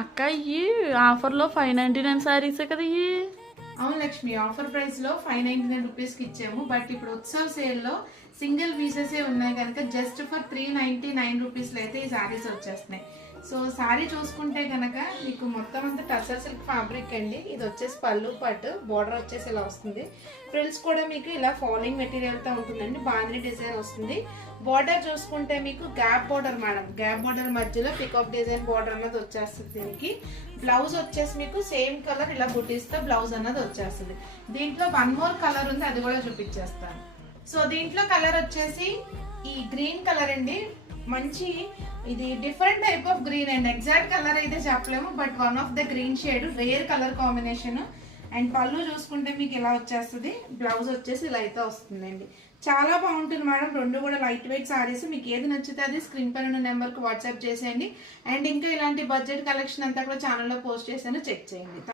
అక్క ఇవి ఆఫర్లో 599 శారీసే కదా ఇవి. అవును లక్ష్మి, ఆఫర్ ప్రైస్ లో 599 రూపీస్ కి ఇచ్చాము. బట్ ఇప్పుడు ఉత్సవ్ సేల్ లో సింగిల్ పీసెస్ ఉన్నాయి కనుక జస్ట్ ఫర్ 399 రూపీస్ లో అయితే ఈ సారీస్ వచ్చేస్తున్నాయి. సో సారీ చూసుకుంటే కనుక మీకు మొత్తం అంతా టసర్ సిల్క్ ఫ్యాబ్రిక్ అండి. ఇది వచ్చేసి పళ్ళు పట్టు, బోర్డర్ వచ్చేసి ఇలా వస్తుంది. ఫ్రిల్స్ కూడా మీకు ఇలా ఫాలింగ్ మెటీరియల్ తో ఉంటుందండి. బాందిని డిజైన్ వస్తుంది. బోర్డర్ చూసుకుంటే మీకు gap border madam, gap border మధ్యలో పికాక్ డిజైన్ బోర్డర్ అన్నది వచ్చేస్తుంది. దీనికి బ్లౌజ్ వచ్చేసి మీకు సేమ్ కలర్ ఇలా బుటీస్ తో బ్లౌజ్ అన్నది వచ్చేస్తుంది. దీంట్లో వన్ మోర్ కలర్ ఉంది, అది కూడా చూపించేస్తాను. సో దీంట్లో కలర్ వచ్చేసి ఈ గ్రీన్ కలర్ అండి. మంచి ఇది different type of green and exact colour అయితే చెప్పలేము, but one of the green shade, rare colour combination. And పళ్ళు చూసుకుంటే మీకు ఇలా వచ్చేస్తుంది. బ్లౌజ్ వచ్చేసి ఇలా అయితే వస్తుందండి. చాలా బాగుంటుంది మేడం. రెండు కూడా లైట్ వెయిట్ సారీస్. మీకు ఏది నచ్చితే అది స్క్రీన్ పైన ఉన్న నెంబర్కి వాట్సాప్ చేసేయండి. అండ్ ఇంకా ఇలాంటి బడ్జెట్ కలెక్షన్ అంతా కూడా ఛానల్లో పోస్ట్ చేశాను, చెక్ చేయండి.